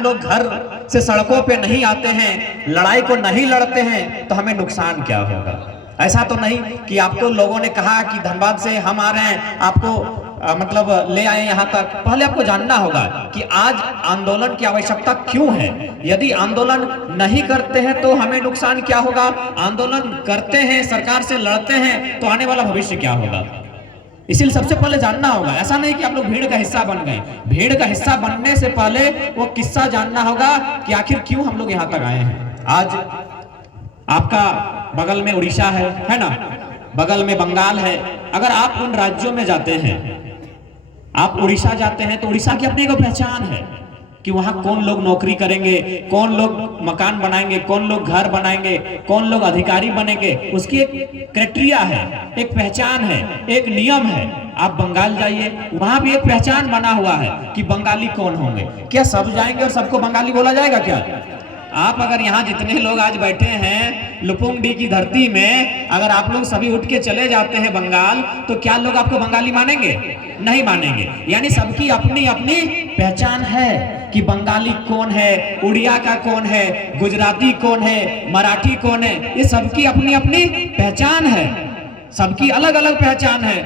हम लोग घर से सड़कों पे नहीं आते हैं, लड़ाई को नहीं लड़ते हैं, तो हमें नुकसान क्या होगा? ऐसा तो नहीं कि आपको लोगों ने कहा कि धनबाद से हम आ रहे हैं, आपको मतलब ले आए यहाँ तक। पहले आपको जानना होगा कि आज आंदोलन की आवश्यकता क्यों है। यदि आंदोलन नहीं करते हैं तो हमें नुकसान क्या होगा, आंदोलन करते हैं, सरकार से लड़ते हैं, तो आने वाला भविष्य क्या होगा। इसीलिए सबसे पहले जानना होगा। ऐसा नहीं कि आप लोग भीड़ का हिस्सा बन गए, भीड़ का हिस्सा बनने से पहले वो किस्सा जानना होगा कि आखिर क्यों हम लोग यहाँ तक आए हैं। आज आपका बगल में उड़ीसा है ना, बगल में बंगाल है। अगर आप उन राज्यों में जाते हैं, आप उड़ीसा जाते हैं, तो उड़ीसा की अपनी एक पहचान है कि वहां कौन लोग नौकरी करेंगे, कौन लोग मकान बनाएंगे, कौन लोग घर बनाएंगे, कौन लोग अधिकारी बनेंगे। उसकी एक क्राइटेरिया है, एक पहचान है, एक नियम है। आप बंगाल जाइए, वहां भी एक पहचान बना हुआ है कि बंगाली कौन होंगे। क्या सब जाएंगे और सबको बंगाली बोला जाएगा क्या? आप अगर यहाँ जितने लोग आज बैठे हैं लुपुंगडी की धरती में, अगर आप लोग सभी उठ के चले जाते हैं बंगाल, तो क्या लोग आपको बंगाली मानेंगे? नहीं मानेंगे। यानी सबकी अपनी अपनी पहचान है कि बंगाली कौन है, उड़िया का कौन है, गुजराती कौन है, मराठी कौन है। ये सबकी अपनी अपनी पहचान है, सबकी अलग अलग पहचान है।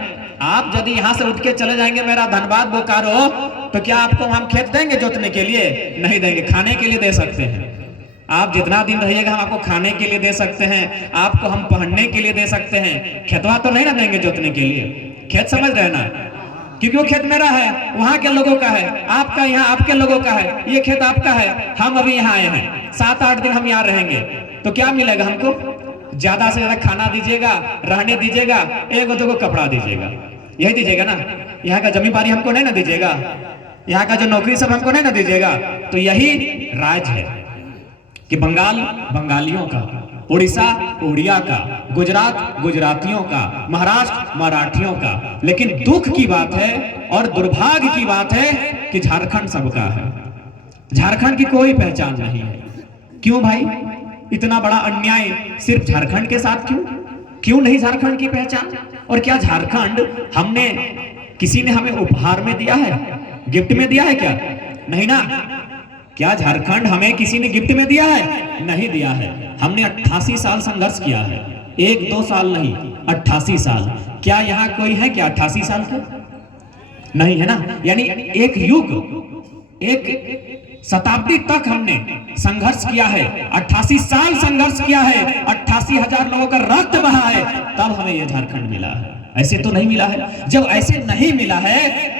आप यदि यहाँ से उठ के चले जाएंगे मेरा धनबाद बोकारो, तो क्या आपको हम खेत देंगे जोतने के लिए? नहीं देंगे। खाने के लिए दे सकते हैं। आप जितना दिन रहिएगा हम आपको खाने के लिए दे सकते हैं, आपको हम पहनने के लिए दे सकते हैं। खेतवा तो नहीं ना देंगे जोतने के लिए। खेत समझ रहे ना, क्योंकि वो खेत मेरा है, वहां के लोगों का है, आपका यहाँ आपके लोगों का है। ये खेत आपका है, हम अभी यहाँ आए हैं, 7-8 दिन हम यहाँ रहेंगे, तो क्या मिलेगा हमको? ज्यादा से ज्यादा खाना दीजिएगा, रहने दीजिएगा, एक दो को कपड़ा दीजिएगा, यही दीजिएगा ना। यहाँ का जमींदारी हमको नहीं ना दीजिएगा, यहाँ का जो नौकरी सब हमको नहीं ना दीजिएगा। तो यही राज है कि बंगाल बंगालियों का, उड़ीसा उड़िया का, गुजरात गुजरातियों का, महाराष्ट्र मराठियों का। लेकिन दुख की बात है और दुर्भाग्य की बात है कि झारखंड सबका है, झारखंड की कोई पहचान नहीं है। क्यों भाई, इतना बड़ा अन्याय सिर्फ झारखंड के साथ क्यों? क्यों नहीं झारखंड की पहचान? और क्या झारखंड हमने, किसी ने हमें उपहार में दिया है, गिफ्ट में दिया है क्या? नहीं ना। क्या झारखंड हमें किसी ने गिफ्ट में दिया है? नहीं दिया है। हमने 88 साल संघर्ष किया है, 1-2 साल नहीं, 88 साल। क्या यहाँ कोई है क्या 88 साल का? नहीं है ना। यानी एक युग, एक शताब्दी तक हमने संघर्ष किया है, 88 साल संघर्ष किया है, 88,000 लोगों का रक्त बहा है, तब हमें यह झारखंड मिला है। ऐसे तो नहीं मिला है। जब ऐसे नहीं मिला है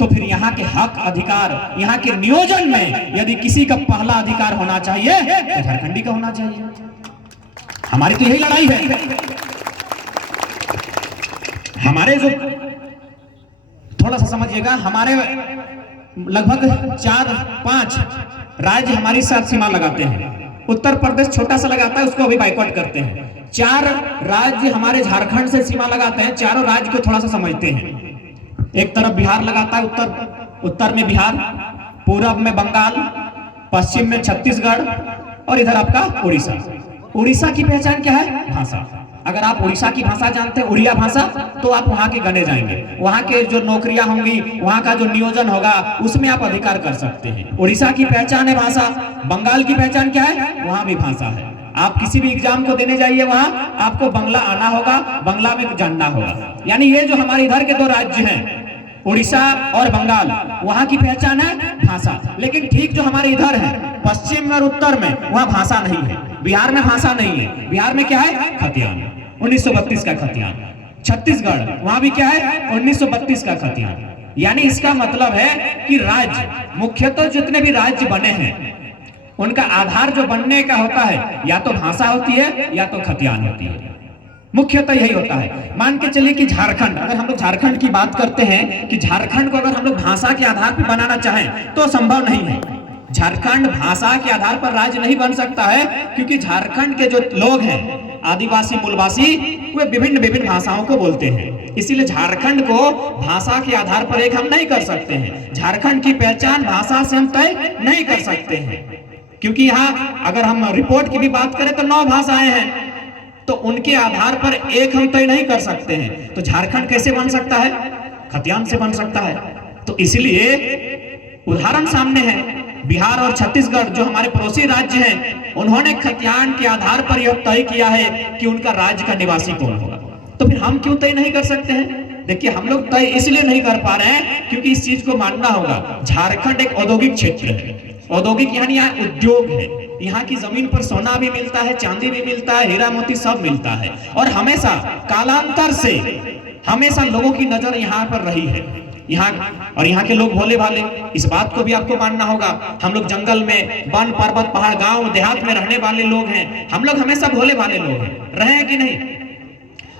तो फिर यहाँ के हक अधिकार, यहाँ के नियोजन में यदि किसी का पहला अधिकार होना चाहिए तो झारखंडी का होना चाहिए। हमारी तो यही लड़ाई है। हमारे जो, थोड़ा सा समझिएगा, हमारे लगभग 4-5 राज्य हमारी साथ सीमा लगाते हैं। उत्तर प्रदेश छोटा सा लगाता है, उसको अभी बाइकआउट करते हैं। 4 राज्य हमारे झारखंड से सीमा लगाते हैं। चारों राज्य को थोड़ा सा समझते हैं। एक तरफ बिहार लगाता है, उत्तर में बिहार, पूरब में बंगाल, पश्चिम में छत्तीसगढ़ और इधर आपका उड़ीसा। उड़ीसा की पहचान क्या है? भाषा। अगर आप उड़ीसा की भाषा जानते हैं, उड़िया भाषा, तो आप वहां के गने जाएंगे। वहां के जो नौकरियां होंगी, वहां का जो नियोजन होगा, उसमें आप अधिकार कर सकते हैं। उड़ीसा की पहचान है भाषा। बंगाल की पहचान क्या है? वहां भी भाषा है। आप किसी भी एग्जाम को देने जाइए, वहां आपको बंगला आना होगा, बंगला में जानना होगा। यानी ये जो हमारे इधर के 2 राज्य हैं, उड़ीसा और बंगाल, वहां की पहचान है भाषा। लेकिन ठीक जो हमारे इधर है, पश्चिम और उत्तर में, वहां भाषा नहीं है। बिहार में भाषा नहीं है। बिहार में क्या है? खतियान, 1932 का खतियान। छत्तीसगढ़, वहां भी क्या है? 1932 का खतियान। यानी इसका मतलब है कि राज्य, मुख्यतः जितने भी राज्य बने हैं, उनका आधार जो बनने का होता है, या तो भाषा होती है या तो खतियान होती है। मुख्यतः यही होता है। मान के चलिए कि झारखंड, अगर हम लोग झारखंड की बात करते हैं कि झारखंड को अगर हम लोग भाषा के आधार पर बनाना चाहें तो संभव नहीं है। झारखंड भाषा के आधार पर राज्य नहीं बन सकता है, क्योंकि झारखंड के जो लोग हैं, आदिवासी मूलवासी, वे विभिन्न भाषाओं को बोलते हैं। इसीलिए झारखंड को भाषा के आधार पर एक हम नहीं कर सकते हैं। झारखंड की पहचान भाषा से हम तय नहीं कर सकते हैं, क्योंकि यहाँ अगर हम रिपोर्ट की भी बात करें तो 9 भाषाएं हैं, तो उनके आधार पर एक हम तय नहीं कर सकते हैं। तो झारखंड कैसे बन सकता है? खतियान से बन सकता है। तो इसलिए उदाहरण सामने है, बिहार और छत्तीसगढ़ जो हमारे पड़ोसी राज्य हैं, उन्होंने खतियान के आधार पर यह तय किया है कि उनका राज्य का निवासी कौन होगा। तो फिर हम क्यों तय नहीं कर सकते हैं? देखिए, हम लोग तय इसलिए नहीं कर पा रहे हैं क्योंकि इस चीज को मानना होगा, झारखंड एक औद्योगिक क्षेत्र है। औद्योगिक यानी यहाँ उद्योग है, यहाँ की जमीन पर सोना भी मिलता है, चांदी भी मिलता है, हीरा मोती सब मिलता है। और हमेशा कालांतर से हमेशा लोगों की नजर यहाँ पर रही है, यहाँ के लोग भोले भाले, इस बात को भी आपको मानना होगा। हम लोग जंगल में, वन पर्वत पहाड़ गांव देहात में रहने वाले लोग हैं, हम लोग हमेशा भोले भाले लोग हैं, रहे हैं कि नहीं?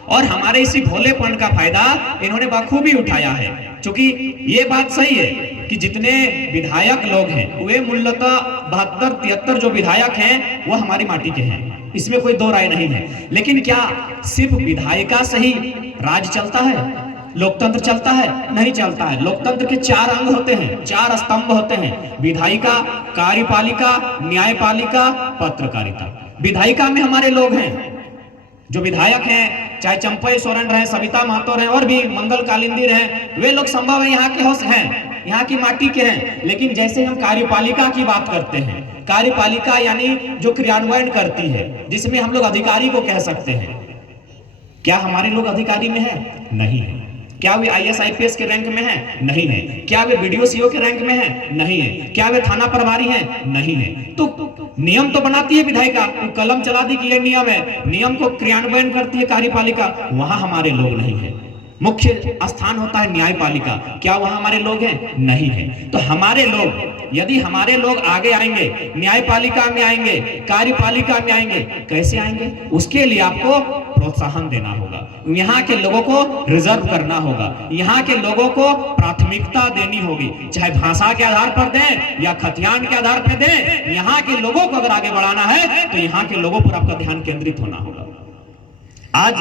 और हमारे इसी भोलेपन का फायदा इन्होंने बखूबी उठाया है। क्योंकि ये बात सही है कि जितने विधायक लोग हैं वे मूलतः 72-73 जो विधायक हैं वो हमारी माटी के हैं, इसमें कोई दो राय नहीं है। लेकिन क्या सिर्फ विधायिका से ही राज चलता है, लोकतंत्र चलता है? नहीं चलता है। लोकतंत्र के 4 अंग होते हैं, 4 स्तंभ होते हैं, विधायिका, कार्यपालिका, न्यायपालिका, पत्रकारिता। विधायिका में हमारे लोग हैं, जो विधायक हैं, चाहे चंपई सोरेन रहे, सविता महतो रहे और भी मंगल कालिंदी रहे, वे लोग संभव है यहाँ के होस्ट हैं, यहाँ की माटी के हैं। लेकिन जैसे हम कार्यपालिका की बात करते हैं, कार्यपालिका यानी जो क्रियान्वयन करती है, जिसमें हम लोग अधिकारी को कह सकते हैं, क्या हमारे लोग अधिकारी में है? नहीं है। क्या वे IAS IPS के रैंक में हैं? नहीं है। क्या वे BDO CO के रैंक में हैं? नहीं है। क्या वे थाना प्रभारी हैं? नहीं है। तो नियम तो बनाती है विधायिका, कलम चला दी कि ये नियम है, नियम को क्रियान्वयन करती है कार्यपालिका, वहां हमारे लोग नहीं है। मुख्य स्थान होता है न्यायपालिका, क्या वहां हमारे लोग हैं? नहीं है। तो हमारे लोग, यदि हमारे लोग आगे आएंगे, न्यायपालिका में आएंगे, कार्यपालिका में आएंगे, कैसे आएंगे? उसके लिए आपको प्रोत्साहन देना होगा, यहाँ के लोगों को रिजर्व करना होगा, यहाँ के लोगों को प्राथमिकता देनी होगी, चाहे भाषा के आधार पर दें या खतियान के आधार पर दें। यहाँ के लोगों को अगर आगे बढ़ाना है तो यहाँ के लोगों पर आपका ध्यान केंद्रित होना होगा। आज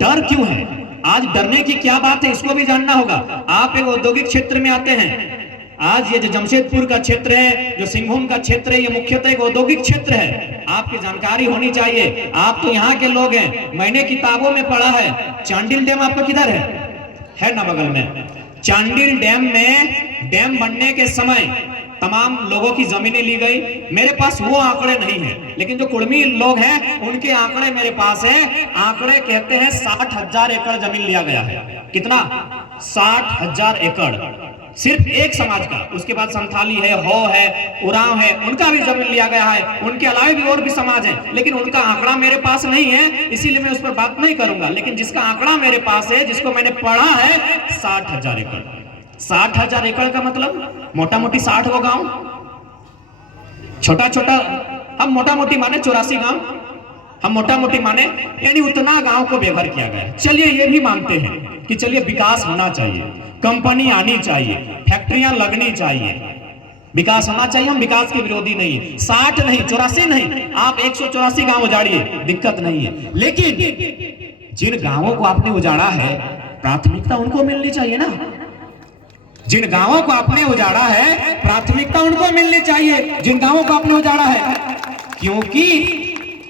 डर क्यों है? आज डरने की क्या बात है, इसको भी जानना होगा। आप एक औद्योगिक क्षेत्र में आते हैं, आज ये जो जमशेदपुर का क्षेत्र है, जो सिंहभूम का क्षेत्र है, ये मुख्यतः एक औद्योगिक क्षेत्र है, आपकी जानकारी होनी चाहिए। आप तो यहाँ के लोग हैं, मैंने किताबों में पढ़ा है, चांडिल डैम आपका किधर है ना बगल में। चांडिल डैम में डैम बनने के समय तमाम लोगों की जमीनें ली गई। मेरे पास वो आंकड़े नहीं है, लेकिन जो कुर्मी लोग हैं उनके आंकड़े मेरे पास है। आंकड़े कहते हैं 60,000 एकड़ जमीन लिया गया है। कितना? 60,000 एकड़ सिर्फ एक समाज का। उसके बाद संथाली है, हो है, उरांव है, उनका भी जमीन लिया गया है। उनके अलावा भी और भी समाज हैं, लेकिन उनका आंकड़ा मेरे पास नहीं है, इसीलिए मैं उस पर बात नहीं करूंगा। लेकिन जिसका आंकड़ा मेरे पास है, जिसको मैंने पढ़ा है, 60,000 एकड़। 60,000 एकड़ का मतलब मोटा मोटी 60 गो गांव, छोटा छोटा, हम मोटा मोटी माने 84 गांव, हम मोटा मोटी माने यानी उतना गांव को बेघर किया गया। चलिए ये भी मानते हैं कि चलिए विकास होना चाहिए, कंपनी आनी चाहिए, फैक्ट्रियां लगनी चाहिए, विकास होना चाहिए, हम विकास के विरोधी नहीं है। 60 नहीं, 84 नहीं, आप 184 गांव उजाड़िए, दिक्कत नहीं है। लेकिन जिन गांवों को आपने उजाड़ा है, प्राथमिकता उनको मिलनी चाहिए ना। जिन गांवों को आपने उजाड़ा है, प्राथमिकता उनको मिलनी चाहिए, जिन गांवों को आपने उजाड़ा है, क्योंकि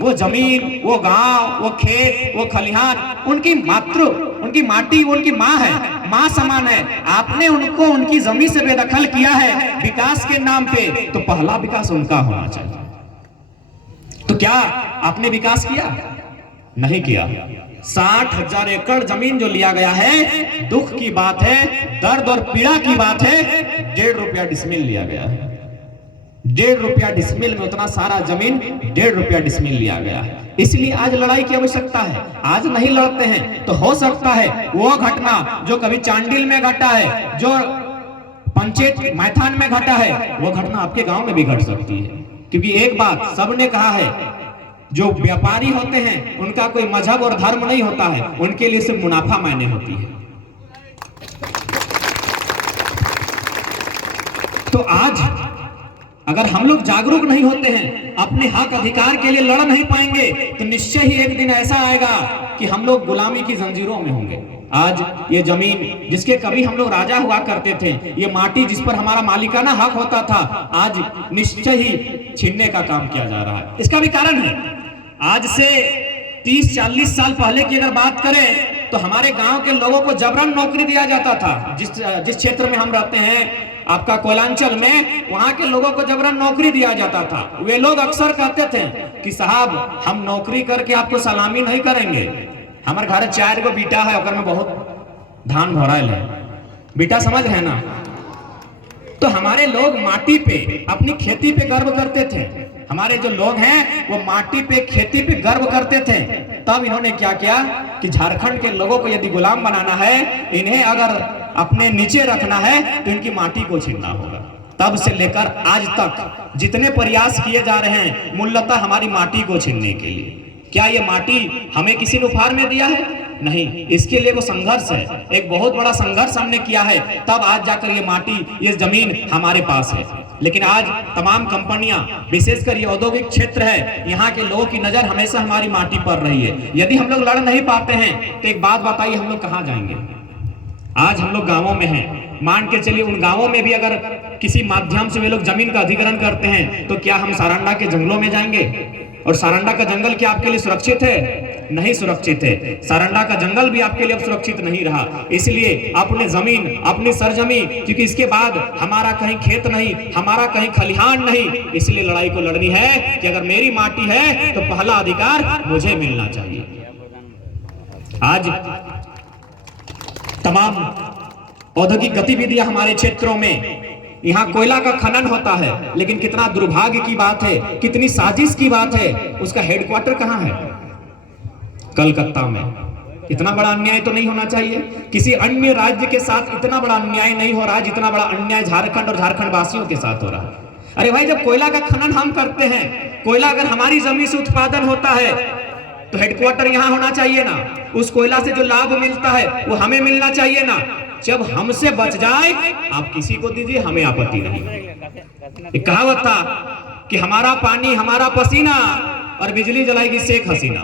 वो जमीन, वो गांव, वो खेत, वो खलिहान उनकी उनकी माटी, वो उनकी माँ है, माँ समान है। आपने उनको उनकी जमीन से बेदखल किया है विकास के नाम पे, तो पहला विकास उनका होना चाहिए। तो क्या आपने विकास किया? नहीं किया। 60,000 एकड़ जमीन जो लिया गया है, दुख की बात है, दर्द और पीड़ा की बात है। 1.5 रुपया डिसमिल लिया गया है। 1.5 रुपया डिसमिल में उतना सारा जमीन 1.5 रुपया डिसमिल लिया गया है। इसलिए आज लड़ाई की आवश्यकता है। आज नहीं लड़ते हैं तो हो सकता है वो घटना जो कभी चांडिल में घटा है, जो पंचायत मैथान में घटा है, वो घटना आपके गांव में भी घट सकती है। क्योंकि एक बात सबने कहा है, जो व्यापारी होते हैं उनका कोई मजहब और धर्म नहीं होता है, उनके लिए सिर्फ मुनाफा मायने होती है। तो आज अगर हम लोग जागरूक नहीं होते हैं, अपने हक अधिकार के लिए लड़ नहीं पाएंगे, तो निश्चय ही एक दिन ऐसा आएगा कि हम लोग गुलामी की जंजीरों में होंगे। आज ये जमीन जिसके कभी हम लोग राजा हुआ करते थे, ये माटी जिस पर हमारा मालिकाना हक होता था, आज निश्चय ही छीनने का काम किया जा रहा है। इसका भी कारण है, आज से 30-40 साल पहले की अगर बात करें तो हमारे गांव के लोगों को जबरन नौकरी दिया जाता था। जिस क्षेत्र में हम रहते हैं, आपका कोयलांचल में, वहां के लोगों को जबरन नौकरी दिया जाता था। वे लोग अक्सर कहते थे कि साहब हम नौकरी करके आपको सलामी नहीं करेंगे, हमारे घर 4 गो बेटा है, अगर में बहुत धान भरायल है, बेटा समझ है ना। तो हमारे लोग माटी पे, अपनी खेती पे गर्व करते थे। हमारे जो लोग हैं वो माटी पे, खेती पे गर्व करते थे। तब इन्होंने क्या किया कि झारखंड के लोगों को यदि गुलाम बनाना है, इन्हें अगर अपने नीचे रखना है, तो इनकी माटी को छीनना होगा। तब से लेकर आज तक जितने प्रयास किए जा रहे हैं मूलतः हमारी माटी को छीनने के लिए। क्या ये माटी हमें किसी ने उपहार में दिया है? नहीं, इसके लिए वो संघर्ष है, एक बहुत बड़ा संघर्ष हमने किया है, तब आज जाकर ये माटी, ये जमीन हमारे पास है। लेकिन आज तमाम कंपनियां, विशेषकर ये औद्योगिक क्षेत्र है, यहाँ के लोगों की नजर हमेशा हमारी माटी पर रही है। यदि हम लोग लड़ नहीं पाते हैं तो एक बात बताइए, हम लोग कहाँ जाएंगे? आज हम लोग गांवों में हैं, मान के चलिए उन गांवों में भी अगर किसी माध्यम से वे लोग जमीन का अधिग्रहण करते हैं, तो क्या हम सारंडा के जंगलों में जाएंगे? और सारंडा का जंगल क्या आपके लिए सुरक्षित है? नहीं सुरक्षित है। सारंडा का जंगल भी आपके लिए अब सुरक्षित नहीं रहा। इसलिए अपने जमीन, अपनी सरजमी, क्योंकि इसके बाद हमारा कहीं खेत नहीं, हमारा कहीं खलिहान नहीं, इसलिए लड़ाई को लड़नी है कि अगर मेरी माटी है तो पहला अधिकार मुझे मिलना चाहिए। आज तमाम औद्योगिक गतिविधियां हमारे क्षेत्रों में, यहाँ कोयला का खनन होता है, लेकिन कितना दुर्भाग्य की बात है, कितनी साजिश की बात है, उसका हेडक्वार्टर कहाँ है? कलकत्ता में। इतना बड़ा अन्याय तो नहीं होना चाहिए। किसी अन्य राज्य के साथ इतना बड़ा अन्याय नहीं हो रहा जितना बड़ा अन्याय झारखंड और झारखंड वासियों के साथ हो रहा है। अरे भाई, जब कोयला का खनन हम करते हैं, कोयला अगर हमारी जमीन से उत्पादन होता है तो हेडक्वार्टर यहाँ होना चाहिए ना। उस कोयला से जो लाभ मिलता है वो हमें मिलना चाहिए ना। जब हमसे बच जाए आप किसी को दीजिए, हमें आपत्ति नहीं। एक कहावत था कि हमारा पानी हमारा पसीना और बिजली जलाएगी शेख हसीना।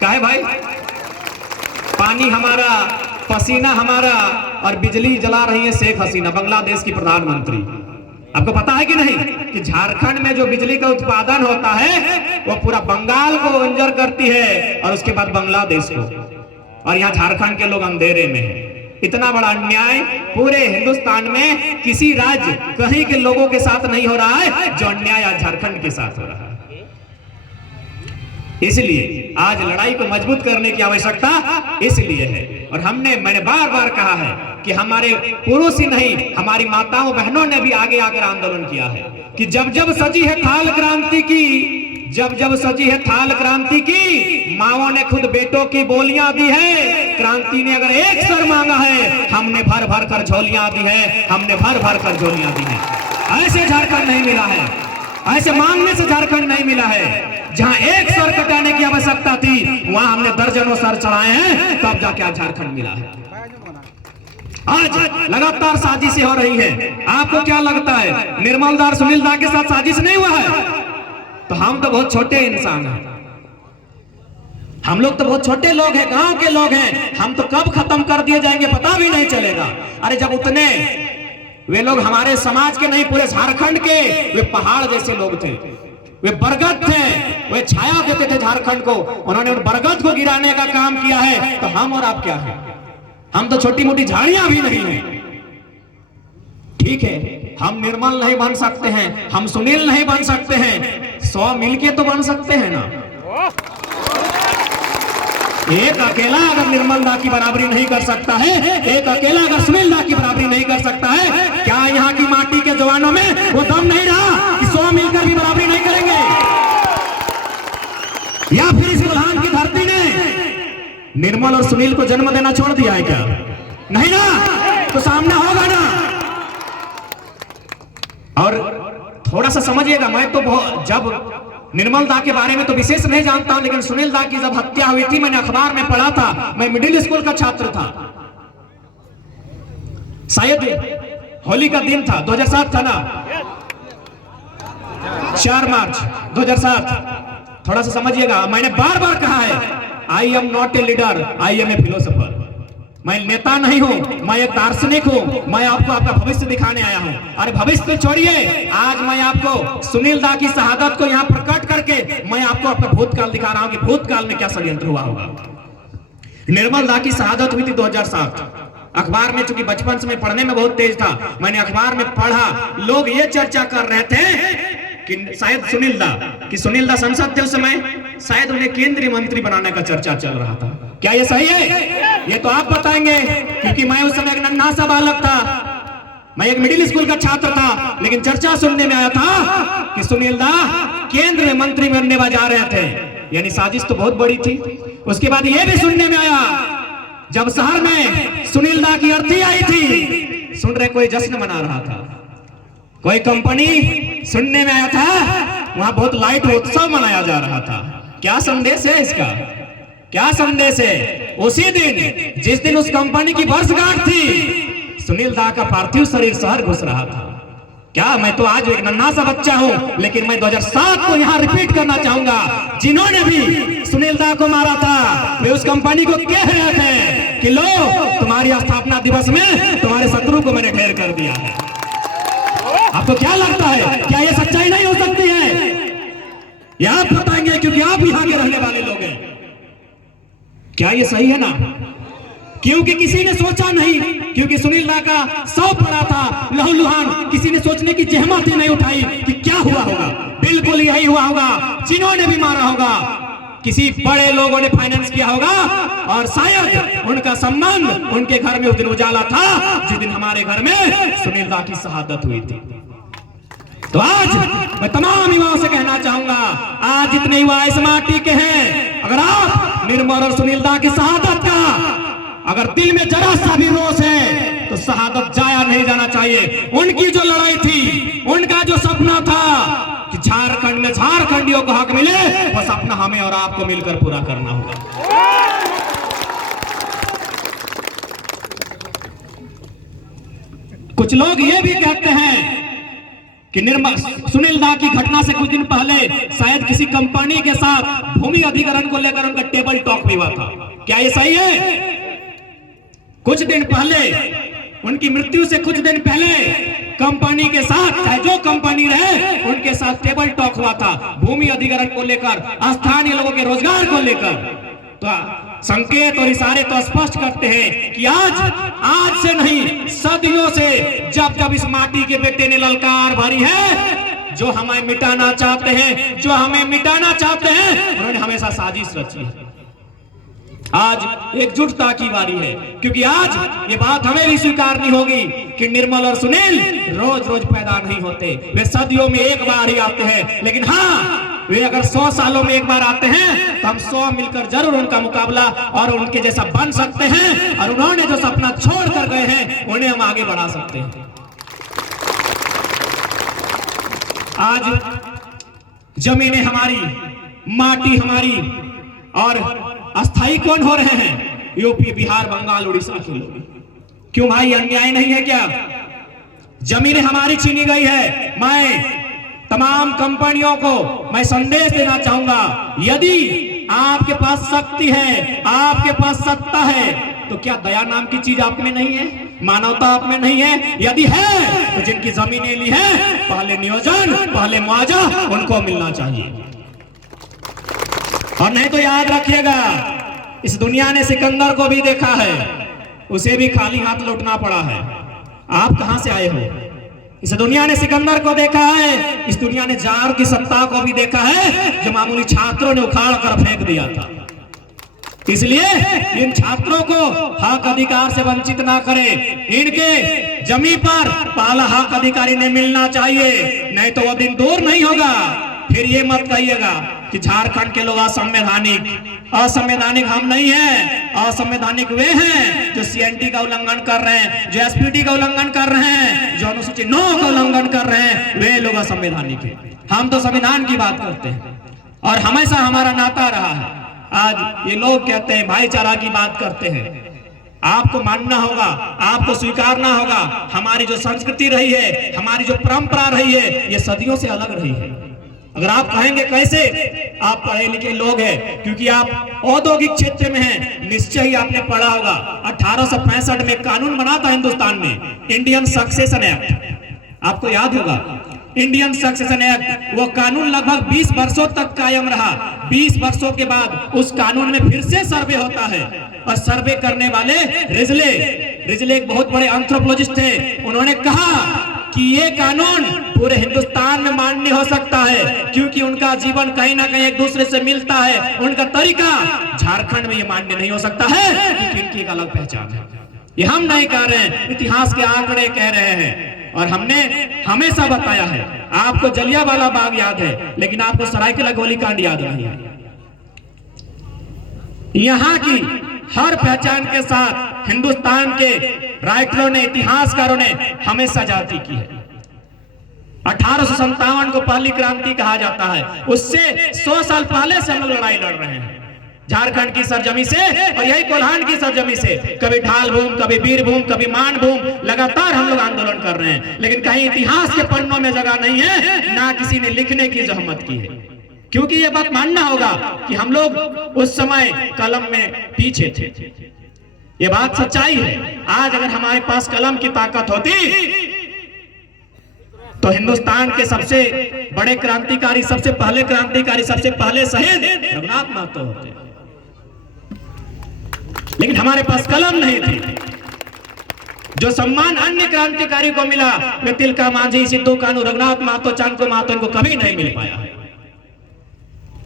काहे भाई? पानी हमारा, पसीना हमारा और बिजली जला रही है शेख हसीना, बांग्लादेश की प्रधानमंत्री। आपको पता है कि नहीं कि झारखंड में जो बिजली का उत्पादन होता है वो पूरा बंगाल को अंजर करती है और उसके बाद बांग्लादेश को, और यहाँ झारखंड के लोग अंधेरे में हैं। इतना बड़ा अन्याय पूरे हिंदुस्तान में किसी राज्य, कहीं के लोगों के साथ नहीं हो रहा है जो अन्याय आज झारखंड के साथ हो रहा है। इसलिए आज लड़ाई को मजबूत करने की आवश्यकता इसलिए है। और मैंने बार बार कहा है कि हमारे पुरुष ही नहीं, हमारी माताओं बहनों ने भी आगे आकर आंदोलन किया है कि जब जब सजी है थाल क्रांति की, जब जब सजी है थाल क्रांति की, माओं ने खुद बेटों की बोलियां दी है। क्रांति ने अगर एक सर मांगा है, हमने भर भर कर झोलियां दी है, हमने भर भर कर झोलियां दी है। ऐसे झारखंड नहीं मिला है, ऐसे मांगने से झारखंड नहीं मिला है। जहां एक सर कटाने की आवश्यकता थी वहां हमने दर्जनों सर चढ़ाए हैं, तब जाके आज झारखंड मिला है। आज लगातार साजिशें हो रही है। आपको क्या लगता है निर्मल दास सुनील दा के साथ साजिश नहीं हुआ है? तो हम तो बहुत छोटे इंसान हैं, हम लोग तो बहुत छोटे लोग हैं, गांव के लोग हैं। हम तो कब खत्म कर दिए जाएंगे पता भी नहीं चलेगा। अरे जब उतने वे लोग हमारे समाज के नहीं, पूरे झारखंड के वे पहाड़ जैसे लोग थे, वे बरगद थे, वे छाया देते थे झारखंड को। उन्होंने उन बरगद को गिराने का काम किया है, तो हम और आप क्या हैं? हम तो छोटी मोटी झाड़ियां भी नहीं हैं। ठीक है, हम निर्मल नहीं बन सकते हैं, हम सुनील नहीं बन सकते हैं, 100 मिलके तो बन सकते हैं ना। एक अकेला अगर निर्मल दा की बराबरी नहीं कर सकता है, एक अकेला अगर सुनील दा की बराबरी नहीं कर सकता है, क्या यहाँ की माटी के जवानों में वो दम नहीं रहा कि 100 मिलकर भी बराबरी नहीं करेंगे? या फिर इस उल्हान की धरती ने निर्मल और सुनील को जन्म देना छोड़ दिया है क्या? नहीं ना, तो सामने होगा ना। और थोड़ा सा समझिएगा, मैं तो जब निर्मल दा के बारे में तो विशेष नहीं जानता हूं, लेकिन सुनील दा की जब हत्या हुई थी मैंने अखबार में पढ़ा था। मैं मिडिल स्कूल का छात्र था, शायद होली का दिन था, 2007 था ना, 4 मार्च 2007। थोड़ा सा समझिएगा, मैंने बार बार कहा है I am not a leader, I am a philosopher. मैं नेता नहीं हूं, मैं एक दार्शनिक हूं, मैं आपको आपका भविष्य दिखाने आया हूं। अरे भविष्य तो छोड़िए, आज मैं आपको सुनील दा की शहादत को यहां प्रकट करके मैं आपको आपका भूतकाल दिखा रहा हूं कि भूतकाल में क्या षड्यंत्र हुआ होगा। निर्मल दा की शहादत हुई थी 2007, अखबार में, चूंकि बचपन से मैं पढ़ने में बहुत तेज था, मैंने अखबार में पढ़ा, लोग ये चर्चा कर रहे थे कि शायद सुनील दा संसद थे उस समय, शायद उन्हें केंद्रीय मंत्री बनाने का चर्चा चल रहा था। क्या ये सही है? ये तो आप बताएंगे, क्योंकि मैं उस समय एक नन्हा सा बालक था, मैं एक मिडिल स्कूल का छात्र था, लेकिन चर्चा सुनने में आया था कि सुनील दा केंद्रीय मंत्री बनने जा रहे थे, यानी साजिश तो बहुत बड़ी थी। उसके बाद ये भी सुनने में आया, जब शहर में सुनील दा की अर्थी आई थी, सुन रहे कोई जश्न मना रहा था, कोई कंपनी सुनने में आया था, वहां बहुत लाइट उत्सव मनाया जा रहा था। क्या संदेश है इसका? क्या संदेश है? उसी दिन, जिस दिन उस कंपनी की वर्षगांठ थी, सुनील दा का पार्थिव शरीर शहर घुस रहा था। क्या मैं तो आज एक नन्हा सा बच्चा हूं, लेकिन मैं 2007 को यहां रिपीट करना चाहूंगा, जिन्होंने भी सुनील दा को मारा था, वे उस कंपनी को कह रहे थे कि लो, तुम्हारी स्थापना दिवस में तुम्हारे शत्रु को मैंने ढेर कर दिया है। आपको क्या लगता है, क्या ये सच्चाई नहीं हो सकती है? ये आप बताएंगे, क्योंकि आप यहां के रहने वाले लोग हैं। क्या ये सही है ना? क्योंकि किसी ने सोचा नहीं, क्योंकि सुनील दा का शव पड़ा था लहूलुहान, किसी ने सोचने की जहमत ही नहीं उठाई कि क्या हुआ होगा। बिल्कुल यही हुआ होगा, जिन्होंने भी मारा होगा किसी बड़े लोगों ने फाइनेंस किया होगा, और शायद उनका सम्मान उनके घर में उस दिन उजाला था जिस दिन हमारे घर में सुनील दा की शहादत हुई थी। तो आज मैं तमाम युवाओं से कहना चाहूंगा, आज जितने युवा इस माटी के हैं, अगर आप निर्मल और सुनील दा की शहादत का अगर दिल में जरा सा भी रोष है, तो शहादत जाया नहीं जाना चाहिए। उनकी जो लड़ाई थी, उनका जो सपना था कि झारखंड में झारखंडियों को हक मिले, वो सपना हमें और आपको मिलकर पूरा करना होगा। कुछ लोग ये भी कहते हैं कि सुनील दा की घटना से कुछ दिन पहले शायद किसी कंपनी के साथ भूमि अधिग्रहण को लेकर उनका टेबल टॉक भी हुआ था। क्या ये सही है? कुछ दिन पहले, उनकी मृत्यु से कुछ दिन पहले कंपनी के साथ, चाहे जो कंपनी रहे, उनके साथ टेबल टॉक हुआ था भूमि अधिग्रहण को लेकर, स्थानीय लोगों के रोजगार को लेकर। तो संकेत और इशारे तो स्पष्ट करते हैं कि आज से नहीं, सदियों से जब जब इस माटी के बेटे ने ललकार भरी है, जो हमें मिटाना चाहते हैं, जो हमें मिटाना चाहते हैं, उन्होंने हमेशा साजिश रची है। आज एकजुटता की बारी है, क्योंकि आज ये बात हमें भी स्वीकारनी होगी कि निर्मल और सुनील रोज रोज पैदा नहीं होते, वे सदियों में एक बार ही आते हैं। लेकिन हाँ, वे अगर 100 सालों में एक बार आते हैं, तो हम 100 मिलकर जरूर उनका मुकाबला और उनके जैसा बन सकते हैं, और उन्होंने जो सपना छोड़ कर गए हैं, उन्हें हम आगे बढ़ा सकते हैं। आज जमीनें हमारी, माटी हमारी, और अस्थायी कौन हो रहे हैं? यूपी, बिहार, बंगाल, उड़ीसा के लोग। क्यों भाई, अन्याय नहीं है क्या? जमीनें हमारी छीनी गई है। मैं तमाम कंपनियों को मैं संदेश देना चाहूंगा, यदि आपके पास शक्ति है, आपके पास सत्ता है, तो क्या दया नाम की चीज आप में नहीं है? मानवता आप में नहीं है? यदि है, तो जिनकी जमीनें ली है, पहले नियोजन, पहले मुआवजा उनको मिलना चाहिए। और नहीं तो याद रखिएगा, इस दुनिया ने सिकंदर को भी देखा है, उसे भी खाली हाथ लौटना पड़ा है। आप कहां से आए हो? इस दुनिया ने सिकंदर को देखा है, इस दुनिया ने जार की सत्ता को भी देखा है, जो मामूली छात्रों ने उखाड़ कर फेंक दिया था। इसलिए इन छात्रों को हक अधिकार से वंचित ना करें, इनके जमीन पर पहला हक अधिकारी ने मिलना चाहिए, नहीं तो वो दिन दूर नहीं होगा। फिर ये मत कहिएगा कि झारखंड के लोग असंवैधानिक हम नहीं हैं। असंवैधानिक वे हैं जो सीएनटी का उल्लंघन कर रहे हैं, जो एसपीटी का उल्लंघन कर रहे हैं, जो अनुसूची 9 का उल्लंघन कर रहे हैं, वे लोग असंवैधानिक हैं। हम तो संविधान की बात करते हैं और हमेशा हमारा नाता रहा है। आज ये लोग कहते हैं भाईचारा की बात करते हैं, आपको मानना होगा, आपको स्वीकारना होगा, हमारी जो संस्कृति रही है, हमारी जो परंपरा रही है, ये सदियों से अलग रही है। अगर आप कहेंगे कैसे, आप पढ़े लिखे लोग हैं, क्योंकि आप औद्योगिक क्षेत्र में हैं, निश्चय ही आपने पढ़ा होगा 1865 में कानून बना था हिंदुस्तान में, इंडियन सक्सेशन एक्ट। आपको याद होगा इंडियन सक्सेशन एक्ट, वो कानून लगभग 20 वर्षों तक कायम रहा। 20 वर्षों के बाद उस कानून में फिर से सर्वे होता है, और सर्वे करने वाले रिजले रिजले एक बहुत बड़े एंथ्रोपोलॉजिस्ट थे, उन्होंने कहा कि ये कानून पूरे हिंदुस्तान में मान्य हो सकता है क्योंकि उनका जीवन कहीं ना कहीं एक दूसरे से मिलता है, उनका तरीका। झारखंड में ये मान्य नहीं हो सकता है क्योंकि इनकी एक अलग पहचान है। ये हम नहीं कह रहे हैं, इतिहास के आंकड़े कह रहे हैं। और हमने हमेशा बताया है, आपको जलियांवाला बाग याद है लेकिन आपको सरायकेला गोलीकांड याद नहीं है। यहाँ की हर पहचान के साथ हिंदुस्तान के राइटरों ने, इतिहासकारों ने हमेशा जाति की है। 1857 को पहली क्रांति कहा जाता है, उससे 100 साल पहले से हम लोग लड़ाई लड़ रहे हैं झारखंड की सरजमी से और यही कोल्हान की सरजमी से। कभी ढाल भूम, कभी वीरभूम, कभी मान भूम, लगातार हम लोग आंदोलन कर रहे हैं, लेकिन कहीं इतिहास के पन्नों में जगह नहीं है, ना किसी ने लिखने की जहमत की है। क्योंकि ये बात मानना होगा कि हम लोग उस समय कलम में पीछे थे, ये बात सच्चाई है। आज अगर हमारे पास कलम की ताकत होती तो हिंदुस्तान के सबसे बड़े क्रांतिकारी, सबसे पहले क्रांतिकारी, सबसे पहले शहीद रघुनाथ महतो होते, लेकिन हमारे पास कलम नहीं थी। जो सम्मान अन्य क्रांतिकारी को मिला वे तिलका मांझी, सिद्धू कान्हू, रघुनाथ महतो, चांदको महतो, इनको कभी नहीं मिल पाया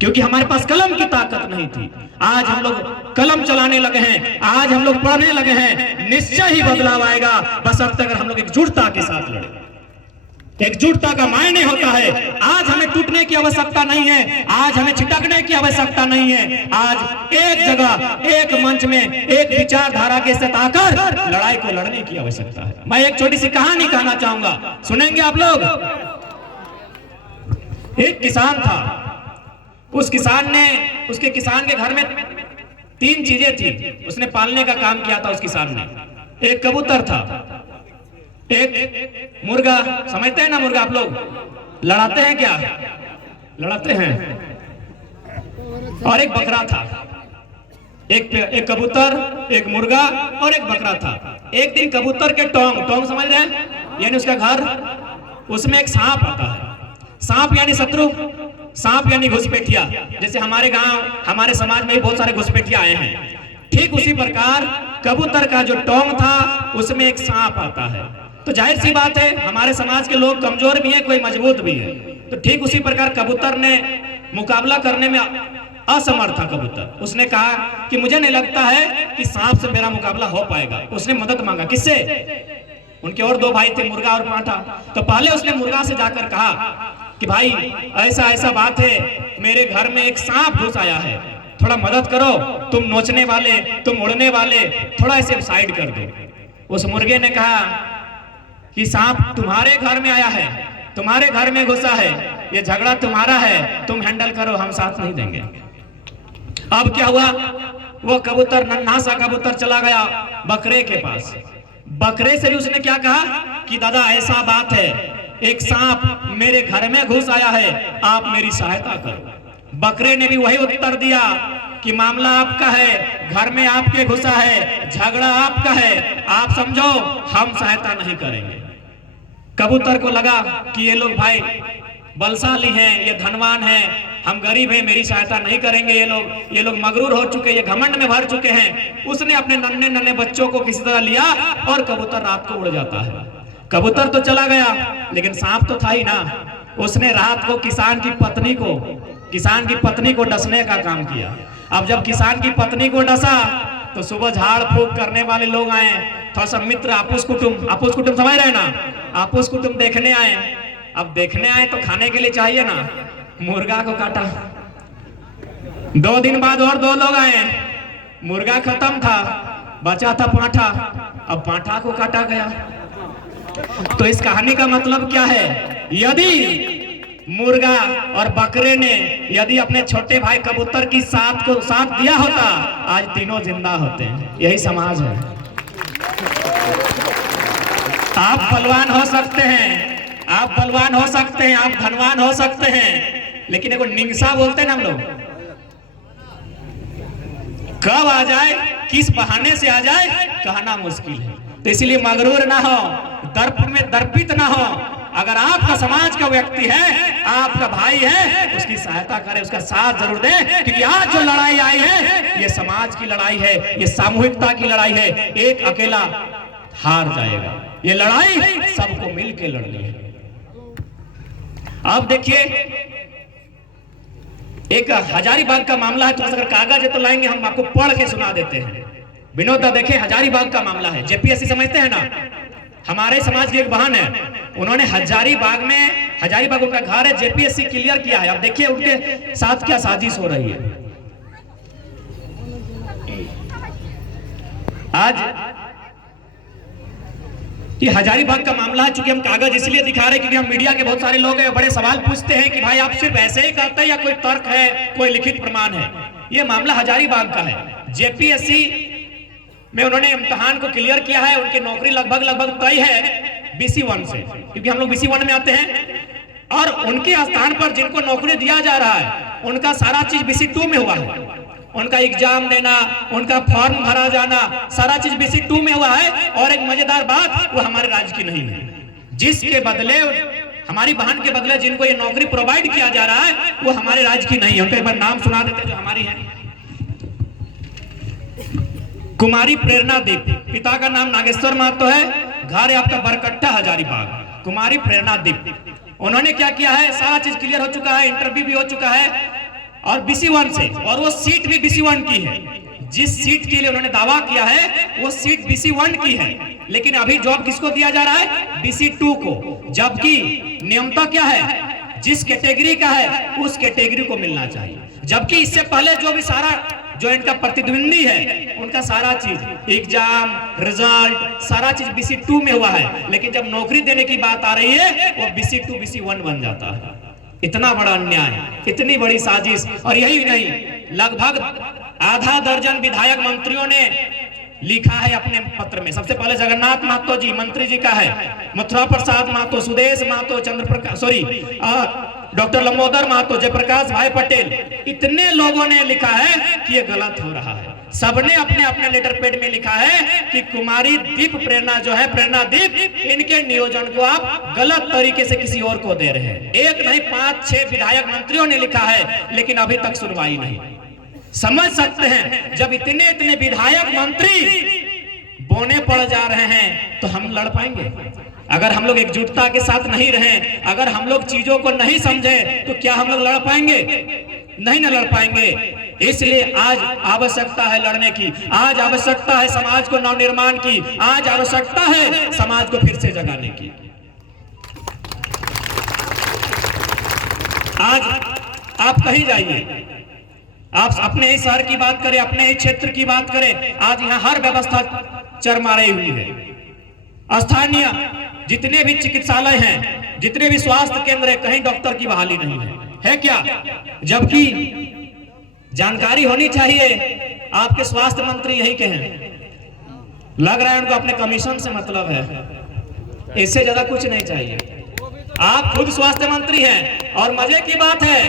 क्योंकि हमारे पास कलम की ताकत नहीं थी। आज हम लोग कलम चलाने लगे हैं, आज हम लोग पढ़ने लगे हैं, निश्चय ही बदलाव आएगा, बशर्ते अगर हम लोग एकजुटता के साथ लड़े। एकजुटता का मायने होता है आज हमें टूटने की आवश्यकता नहीं है, आज हमें छिटकने की आवश्यकता नहीं है। आज एक जगह, एक मंच में, एक विचारधारा के साथ आकर लड़ाई को लड़ने की आवश्यकता है। मैं एक छोटी सी कहानी कहना चाहूंगा, सुनेंगे आप लोग। एक किसान था, उस किसान ने, उसके किसान के घर में 3 चीजें थी, उसने पालने का काम किया था उस किसान ने। एक कबूतर था, एक मुर्गा, समझते हैं ना मुर्गा आप लोग, लड़ाते हैं क्या, लड़ाते हैं, और एक बकरा था। एक कबूतर, एक मुर्गा और एक बकरा था। एक दिन कबूतर के टोंग समझ रहे हैं, यानी उसका घर, उसमें एक सांप आता है। सांप यानी शत्रु, सांप यानी घुसपैठिया। जैसे हमारे गांव, हमारे समाज में बहुत सारे घुसपैठिया आए हैं, ठीक उसी प्रकार कबूतर का जो टोंग था उसमें एक सांप आता है। तो जाहिर सी बात है हमारे समाज के लोग कमजोर भी हैं, कोई मजबूत भी है। तो ठीक उसी प्रकार कबूतर ने मुकाबला करने में असमर्थ था कबूतर। उसने कहा कि मुझे नहीं लगता है कि सांप से मेरा मुकाबला हो पाएगा। उसने मदद मांगा, किससे? उनके और 2 भाई थे, मुर्गा और पांठा। तो पहले उसने मुर्गा से जाकर कहा कि भाई ऐसा ऐसा बात है, मेरे घर में एक सांप घुस आया है, थोड़ा मदद करो, तुम नोचने वाले, तुम उड़ने वाले, थोड़ा इसे साइड कर दो। उस मुर्गे ने कहा कि सांप तुम्हारे घर में आया है, तुम्हारे घर में घुसा है, ये झगड़ा तुम्हारा है, तुम हैंडल करो, हम साथ नहीं देंगे। अब क्या हुआ, वो कबूतर, नन्हा सा कबूतर चला गया बकरे के पास। बकरे से भी उसने क्या कहा कि दादा ऐसा बात है, एक सांप मेरे घर में घुस आया है, आप मेरी सहायता करो। बकरे ने भी वही उत्तर दिया कि मामला आपका है, घर में आपके घुसा है, झगड़ा आपका है, आप समझो, हम सहायता नहीं करेंगे। कबूतर को लगा कि ये लोग भाई बलशाली हैं, ये धनवान हैं, हम गरीब हैं, मेरी सहायता नहीं करेंगे। ये लोग मगरूर हो चुके, ये घमंड में भर चुके हैं। उसने अपने नन्हे नन्हे बच्चों को किसी तरह लिया और कबूतर रात को उड़ जाता है। कबूतर तो चला गया लेकिन सांप तो था ही ना। उसने रात को किसान की पत्नी को डसने का काम किया। अब जब किसान की पत्नी को डसा तो सुबह झाड़ फूक करने वाले लोग आए, थोड़ा सा मित्र, आपूस कुटुंब समझ रहे ना, आपूस कुटुंब देखने आए। अब देखने आए तो खाने के लिए चाहिए ना, मुर्गा को काटा। 2 दिन बाद और 2 लोग आए, मुर्गा खत्म था, बचा था पांठा, अब पांठा को काटा गया। तो इस कहानी का मतलब क्या है, यदि मुर्गा और बकरे ने यदि अपने छोटे भाई कबूतर की साथ दिया होता, आज तीनों जिंदा होते हैं। यही समाज है। आप बलवान हो सकते हैं, आप बलवान हो सकते हैं, आप धनवान हो सकते हैं, लेकिन एगो निंगसा बोलते हैं ना हम लोग, कब आ जाए, किस बहाने से आ जाए, कहना मुश्किल है। तो इसलिए मगरूर ना हो, दर्प में दर्पित ना हो। अगर आपका समाज का व्यक्ति है, आपका भाई है, उसकी सहायता करें, उसका साथ जरूर दें, क्योंकि आज जो लड़ाई आई है ये समाज की लड़ाई है, ये सामूहिकता की लड़ाई है। एक अकेला हार जाएगा। ये लड़ाई सबको मिलकर लड़नी है। अब देखिए, एक हजारीबाग का मामला है, तो अगर कागज है तो लाएंगे, हम आपको पढ़ के सुना देते हैं। विनोद दा देखें, हजारीबाग का मामला है। जेपीएससी समझते हैं ना, हमारे समाज की एक बहन है, उन्होंने हजारीबाग उनका घर है, जेपीएससी क्लियर किया है। अब देखिए उनके साथ क्या साजिश हो रही है। आज ये हजारीबाग का मामला है। चूंकि हम कागज इसलिए दिखा रहे हैं क्योंकि हम मीडिया के बहुत सारे लोग हैं, बड़े सवाल पूछते हैं कि भाई आप सिर्फ ऐसे ही कहते हैं या कोई तर्क है, कोई लिखित प्रमाण है। ये मामला हजारीबाग का है। जेपीएससी में उन्होंने इम्तिहान को क्लियर किया है, उनकी नौकरी लगभग तय है BC1 से, क्योंकि हम लोग BC1 में आते हैं। और उनके स्थान पर जिनको नौकरी दिया जा रहा है, उनका सारा चीज BC2 में हुआ है। उनका एग्जाम देना, उनका फॉर्म भरा जाना, सारा चीज BC2 में हुआ है। और एक मजेदार बात, वो हमारे राज्य की नहीं है। जिसके बदले, हमारी बहन के बदले जिनको ये नौकरी प्रोवाइड किया जा रहा है, वो हमारे राज्य की नहीं है। उनका एक बार नाम सुना देते जो हमारी है। कुमारी प्रेरणा दीप, पिता का नाम नागेश्वर महतो है, घर है आपका बरकट्टा हजारीबाग। कुमारी प्रेरणा दीप, उन्होंने क्या किया है, सारा चीज क्लियर हो चुका है, इंटरव्यू भी हो चुका है और BC1 से, और वो सीट भी BC1 की है। जिस सीट के लिए उन्होंने दावा किया है वो सीट BC1 की है, लेकिन अभी जॉब किसको दिया जा रहा है, BC2 को। जबकि नियमता क्या है, जिस कैटेगरी का है उस कैटेगरी को मिलना चाहिए। जबकि इससे पहले जो भी सारा जो इनका प्रतिद्वंदी है, उनका सारा चीज, एग्जाम, रिजल्ट, सारा चीज BC2 में हुआ है, लेकिन जब नौकरी देने की बात आ रही है वो BC2 BC1 बन जाता है। इतना बड़ा अन्याय, इतनी बड़ी साजिश। और यही नहीं, लगभग आधा दर्जन विधायक मंत्रियों ने लिखा है अपने पत्र में। सबसे पहले जगन्नाथ महतो जी मंत्री जी का है, मथुरा प्रसाद महतो, सुदेश महतो, डॉक्टर लंबोदर महतो, जयप्रकाश भाई पटेल, इतने लोगों ने लिखा है कि ये गलत हो रहा है। सबने अपने अपने लेटर पेड में लिखा है कि कुमारी दीप प्रेरणा जो है, प्रेरणा दीप, इनके नियोजन को आप गलत तरीके से किसी और को दे रहे हैं। एक नहीं 5-6 विधायक मंत्रियों ने लिखा है, लेकिन अभी तक सुनवाई नहीं। समझ सकते हैं, जब इतने इतने विधायक मंत्री बोने पड़ जा रहे हैं तो हम लड़ पाएंगे? अगर हम लोग एकजुटता के साथ नहीं रहें, अगर हम लोग चीजों को नहीं समझे, तो क्या हम लोग लड़ पाएंगे? नहीं ना लड़ पाएंगे। इसलिए आज आवश्यकता है लड़ने की, आज आवश्यकता है समाज को नवनिर्माण की, आज आवश्यकता है समाज को फिर से जगाने की। आज आप कहीं जाइए, आप अपने ही शहर की बात करें, अपने ही क्षेत्र की बात करें, आज यहाँ हर व्यवस्था चरमराई हुई है। स्थानीय जितने भी चिकित्सालय हैं, जितने भी स्वास्थ्य केंद्र है, कहीं डॉक्टर की बहाली नहीं है क्या? जबकि जानकारी होनी चाहिए। आपके स्वास्थ्य मंत्री यही के हैं, लग रहा है उनको अपने कमीशन से मतलब है, इससे ज्यादा कुछ नहीं चाहिए। आप खुद स्वास्थ्य मंत्री हैं और मजे की बात है,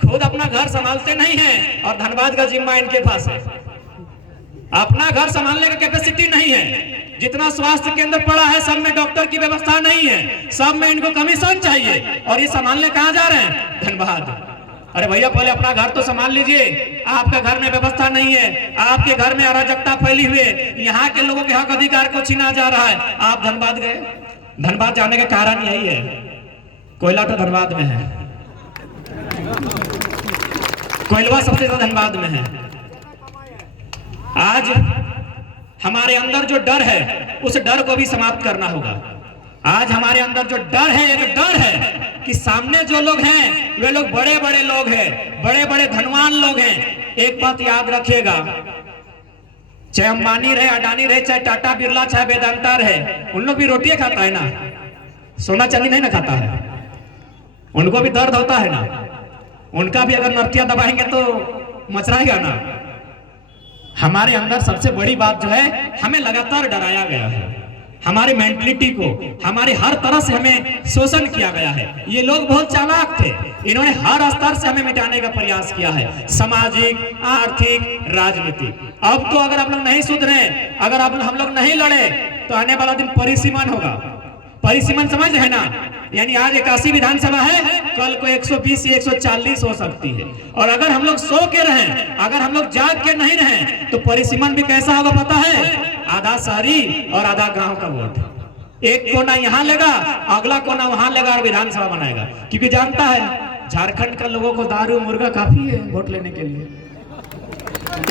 खुद अपना घर संभालते नहीं हैं और धनबाद का जिम्मा इनके पास है। अपना घर संभालने का कैपेसिटी नहीं है। जितना स्वास्थ्य केंद्र पड़ा है, सब में डॉक्टर की व्यवस्था नहीं है, सब में इनको कमीशन चाहिए, और ये संभालने कहाँ जा रहे हैं? धनबाद। अरे भैया, पहले अपना घर तो संभाल लीजिए। आपके घर में व्यवस्था नहीं है, आपके घर में अराजकता फैली हुई है, यहाँ के लोगों के हक अधिकार को छीना जा रहा है। आप धनबाद गए। धनबाद जाने का कारण यही है, कोयला तो धनबाद में है, कोयलवा सबसे ज्यादा धनबाद में है। आज हमारे अंदर जो डर है, उस डर को भी समाप्त करना होगा। आज हमारे अंदर जो डर है, एक डर है कि सामने जो लोग हैं वे लोग बड़े बड़े लोग हैं, बड़े बड़े धनवान लोग हैं। एक बात याद रखिएगा, चाहे अंबानी रहे, अडानी रहे, चाहे टाटा बिरला, चाहे वेदांता रहे, उन लोग भी रोटियां खाता है ना, सोना चांदी नहीं ना खाता है। उनको भी दर्द होता है ना, उनका भी अगर नर्तियां दबाएंगे तो मचराएगा ना। हमारे अंदर सबसे बड़ी बात जो है, हमें लगातार डराया गया है, हमारी मेंटलिटी को, हमारे हर तरह से हमें शोषण किया गया है। ये लोग बहुत चालाक थे, इन्होंने हर स्तर से हमें मिटाने का प्रयास किया है, सामाजिक, आर्थिक, राजनीतिक। अब तो अगर आप लोग नहीं सुधरे, अगर हम लोग नहीं लड़े, तो आने वाला दिन परिसीमन होगा। परिसीमन समझ है ना, यानी आज 81 विधानसभा है, कल को 120 या 140 हो सकती है। और अगर हम लोग सो के रहें, अगर हम लोग जाग के नहीं रहें, तो परिसीमन भी कैसा होगा पता है? आधा शहरी और आधा गांव का वोट। एक कोना यहाँ लेगा, अगला कोना वहां लेगा और विधानसभा बनाएगा, क्योंकि जानता है झारखंड का लोगों को दारू मुर्गा काफी है वोट लेने के लिए।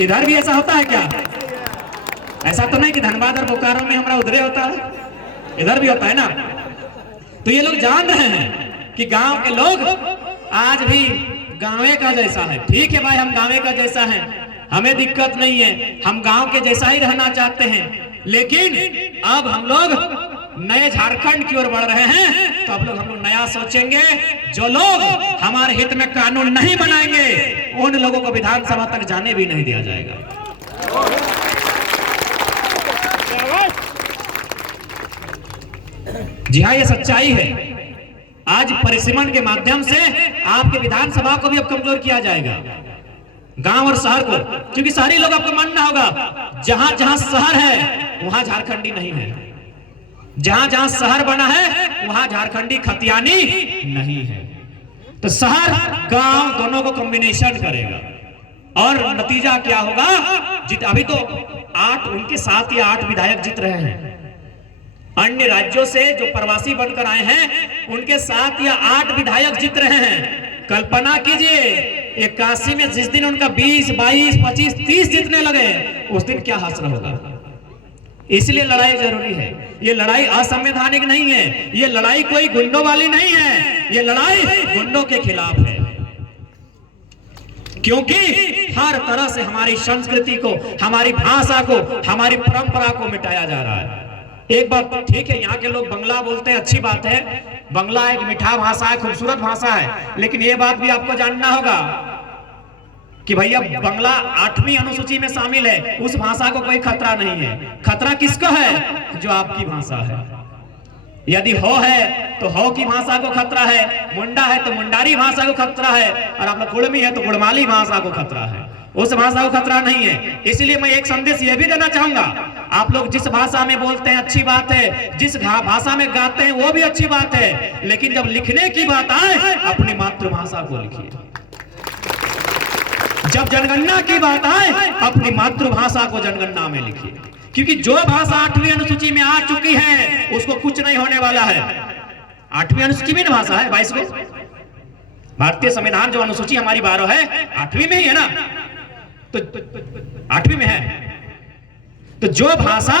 इधर भी ऐसा होता है क्या? ऐसा तो नहीं कि धनबाद और बोकारो में हमारा उधरे होता है, इधर भी होता है ना। तो ये लोग जान रहे हैं कि गांव के लोग आज भी गांवे का जैसा है। ठीक है भाई, हम गांवे का जैसा है, हमें दिक्कत नहीं है, हम गांव के जैसा ही रहना चाहते हैं। लेकिन अब हम लोग नए झारखंड की ओर बढ़ रहे हैं, तो अब लोग हम लोग नया सोचेंगे। जो लोग हमारे हित में कानून नहीं बनाएंगे, उन लोगों को विधानसभा तक जाने भी नहीं दिया जाएगा। जी हाँ, ये सच्चाई है। आज परिसीमन के माध्यम से आपके विधानसभा को भी अब कमजोर किया जाएगा, गांव और शहर को। क्योंकि सारे लोग आपको मानना होगा, जहां जहां शहर है वहां झारखंडी नहीं है, जहां जहां शहर बना है वहां झारखंडी खतियानी नहीं है। तो शहर गांव दोनों को कॉम्बिनेशन करेगा और नतीजा क्या होगा? अभी तो 8 उनके 7 या 8 विधायक जीत रहे हैं। अन्य राज्यों से जो प्रवासी बनकर आए हैं उनके 7 या 8 विधायक जीत रहे हैं। कल्पना कीजिए 81 में जिस दिन उनका 20, 22, 25, 30 जीतने लगे, उस दिन क्या हासिल होगा। इसलिए लड़ाई जरूरी है। ये लड़ाई असंवैधानिक नहीं है, ये लड़ाई कोई गुंडों वाली नहीं है, ये लड़ाई गुंडों के खिलाफ है। क्योंकि हर तरह से हमारी संस्कृति को, हमारी भाषा को, हमारी परंपरा को मिटाया जा रहा है। एक बात ठीक है, यहाँ के लोग बंगला बोलते हैं, अच्छी बात है, बंगला एक मीठा भाषा है, खूबसूरत भाषा है। लेकिन ये बात भी आपको जानना होगा कि भैया बंगला 8वीं अनुसूची में शामिल है, उस भाषा को कोई खतरा नहीं है। खतरा किसको है? जो आपकी भाषा है। यदि हो है तो हो की भाषा को खतरा है, मुंडा है तो मुंडारी भाषा को खतरा है, और आप लोग कुड़मी है तो कुड़माली भाषा को खतरा है, उस भाषा को खतरा नहीं है। इसलिए मैं एक संदेश यह भी देना चाहूंगा, आप लोग जिस भाषा में बोलते हैं अच्छी बात है, जिस भाषा में गाते हैं वो भी अच्छी बात है, लेकिन जब लिखने की बात आए अपनी मातृभाषा को लिखिए। जब जनगणना की बात आए अपनी मातृभाषा को जनगणना में लिखिए, क्योंकि जो भाषा 8वीं अनुसूची में आ चुकी है उसको कुछ नहीं होने वाला है। 8वीं अनुसूची में भाषा है 22 को, भारतीय संविधान जो अनुसूची हमारी 12 है 8वीं में ही है ना, तो 8वीं में है। तो जो भाषा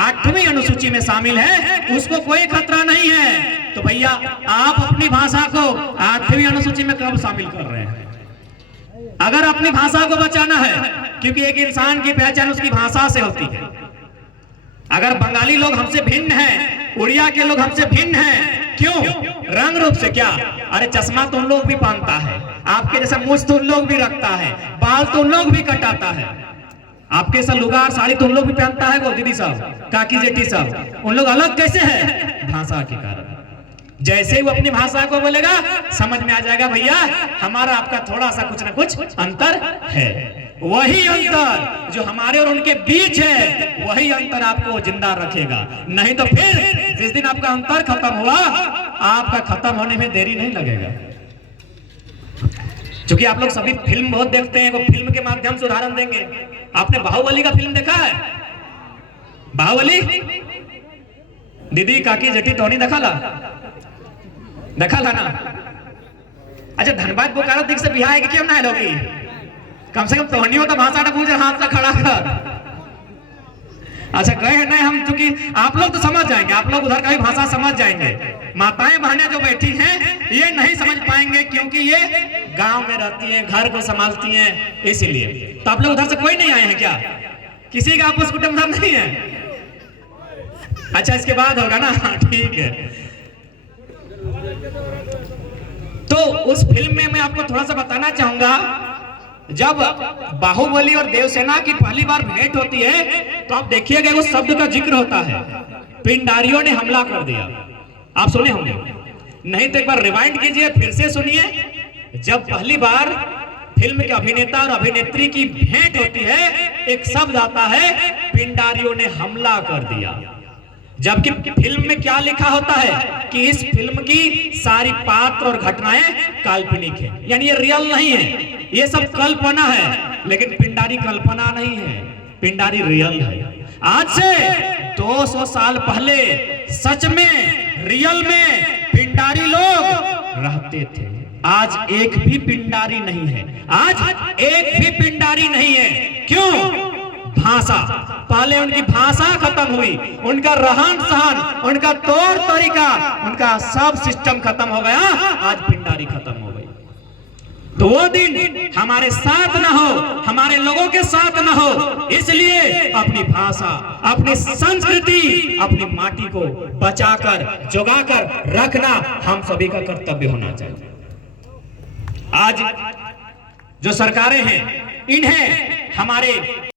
8वीं अनुसूची में शामिल है उसको कोई खतरा नहीं है। तो भैया आप अपनी भाषा को 8वीं अनुसूची में कब शामिल कर रहे हैं? अगर अपनी भाषा को बचाना है, क्योंकि एक इंसान की पहचान उसकी भाषा से होती है। अगर बंगाली लोग हमसे भिन्न हैं, उड़िया के लोग हमसे भिन्न हैं, क्यों? रंग रूप से क्या? अरे चश्मा तो उन लोग भी पहनता है, आपके जैसा मूछ तो उन लोग भी रखता है, बाल तो उन लोग भी कटाता है, आपके सा लुगार साड़ी तो उन लोग भी पहनता है। वो दीदी साहब, काकी जेठी साहब, उन लोग अलग कैसे है? भाषा के कारण। जैसे ही वो अपनी भाषा को बोलेगा समझ में आ जाएगा भैया हमारा आपका थोड़ा सा कुछ ना कुछ अंतर है। वही अंतर जो हमारे और उनके बीच है, वही अंतर आपको जिंदा रखेगा। नहीं तो फिर जिस दिन आपका अंतर खत्म हुआ, आपका खत्म होने में देरी नहीं लगेगा। क्योंकि आप लोग सभी फिल्म बहुत देखते हैं, वो फिल्म के माध्यम से उदाहरण देंगे। आपने बाहुबली का फिल्म देखा है? बाहुबली दीदी काकी जेठी टोनी देखा था ना? अच्छा धनबाद बोकारो दिख से बिहार के क्यों ना है लोग? कम से कम टोनी हो तो भाषा ना पूछ हाथ से खड़ा कर। अच्छा गए नहीं हम, क्योंकि आप लोग तो समझ जाएंगे, आप लोग उधर का भी भाषा समझ जाएंगे। माताएं बहनें जो बैठी हैं ये नहीं समझ पाएंगे, क्योंकि ये गांव में रहती हैं, घर को संभालती हैं, इसीलिए। तो आप लोग उधर से कोई नहीं आए हैं क्या? किसी का आपस कुटुंब उधर नहीं है? अच्छा इसके बाद होगा ना, ठीक है। तो उस फिल्म में मैं आपको थोड़ा सा बताना चाहूंगा, जब बाहुबली और देवसेना की पहली बार भेंट होती है तो आप देखिएगा उस शब्द का जिक्र होता है, पिंडारियों ने हमला कर दिया। आप सुने होंगे, नहीं तो एक बार रिवाइंड कीजिए, फिर से सुनिए। जब पहली बार फिल्म के अभिनेता और अभिनेत्री की भेंट होती है, एक शब्द आता है पिंडारियों ने हमला कर दिया। जबकि फिल्म में क्या लिखा होता है कि इस फिल्म की सारी पात्र और घटनाएं काल्पनिक है, यानी ये रियल नहीं है, ये सब कल्पना है। लेकिन पिंडारी कल्पना नहीं है, पिंडारी रियल है। आज से 200 साल पहले सच में रियल में पिंडारी लोग रहते थे। आज एक भी पिंडारी नहीं है, आज एक भी पिंडारी नहीं है। क्यों? भाषा, पहले उनकी भाषा खत्म हुई, उनका रहन सहन, उनका तौर तरीका, उनका सब सिस्टम खत्म हो गया, आज पिंडारी खत्म हो गई। तो वो दिन हमारे साथ ना हो, हमारे लोगों के साथ ना हो, इसलिए अपनी भाषा, अपनी संस्कृति, अपनी माटी को बचाकर जोगाकर रखना हम सभी का कर्तव्य होना चाहिए। आज जो सरकारें हैं, इन्हें हमारे